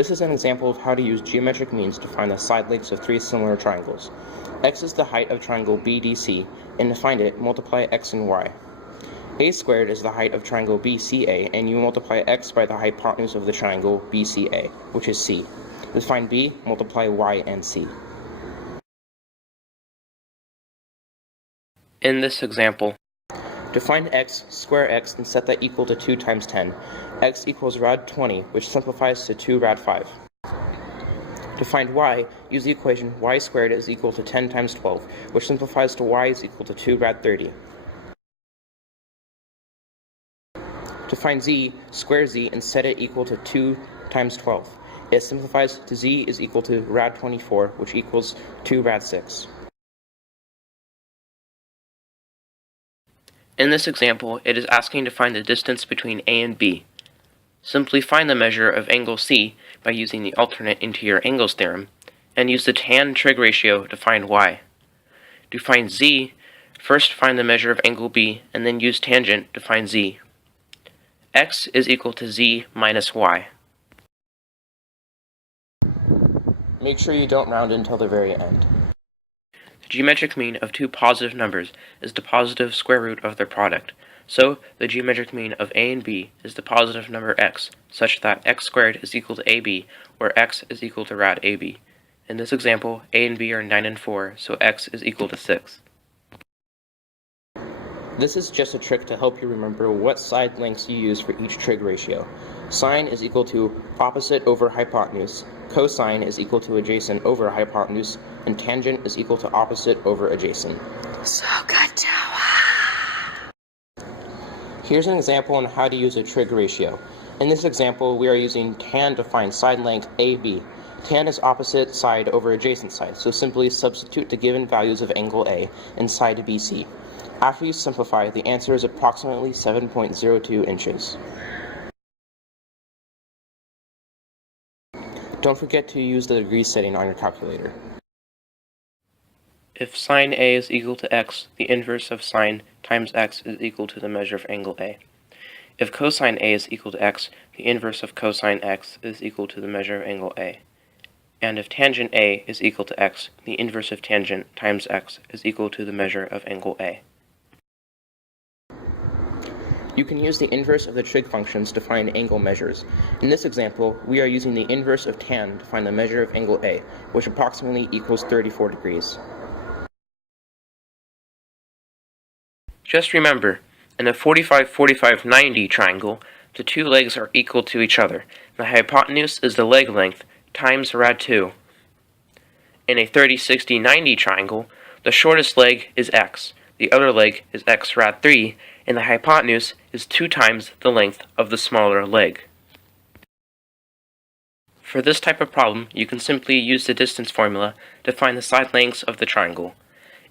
This is an example of how to use geometric means to find the side lengths of three similar triangles. X is the height of triangle BDC, and to find it, multiply x and y. A squared is the height of triangle BCA, and you multiply x by the hypotenuse of the triangle BCA, which is C. To find B, multiply y and C. In this example, to find x, square x and set that equal to 2 times 10. X equals rad 20, which simplifies to 2 rad 5. To find y, use the equation y squared is equal to 10 times 12, which simplifies to y is equal to 2 rad 30. To find z, square z and set it equal to 2 times 12. It simplifies to z is equal to rad 24, which equals 2 rad 6. In this example, it is asking to find the distance between A and B. Simply find the measure of angle C by using the alternate interior angles theorem, and use the tan-trig ratio to find y. To find z, first find the measure of angle B, and then use tangent to find z. X is equal to z minus y. Make sure you don't round until the very end. The geometric mean of two positive numbers is the positive square root of their product. So, the geometric mean of a and b is the positive number x, such that x squared is equal to ab, where x is equal to rad ab. In this example, a and b are 9 and 4, so x is equal to 6. This is just a trick to help you remember what side lengths you use for each trig ratio. Sine is equal to opposite over hypotenuse, cosine is equal to adjacent over hypotenuse, and tangent is equal to opposite over adjacent. So good job. Here's an example on how to use a trig ratio. In this example, we are using tan to find side length AB. Tan is opposite side over adjacent side, so simply substitute the given values of angle A and side BC. After you simplify, the answer is approximately 7.02 inches. Don't forget to use the degree setting on your calculator. If sine A is equal to x, the inverse of sine times x is equal to the measure of angle A. If cosine A is equal to x, the inverse of cosine x is equal to the measure of angle A. And if tangent A is equal to x, the inverse of tangent times x is equal to the measure of angle A. You can use the inverse of the trig functions to find angle measures. In this example, we are using the inverse of tan to find the measure of angle A, which approximately equals 34 degrees. Just remember, in a 45-45-90 triangle, the two legs are equal to each other. The hypotenuse is the leg length times rad 2. In a 30-60-90 triangle, the shortest leg is x, the other leg is x rad 3, and the hypotenuse is 2 times the length of the smaller leg. For this type of problem, you can simply use the distance formula to find the side lengths of the triangle.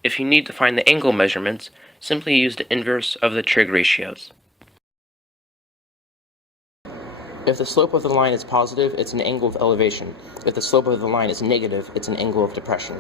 If you need to find the angle measurements, simply use the inverse of the trig ratios. If the slope of the line is positive, it's an angle of elevation. If the slope of the line is negative, it's an angle of depression.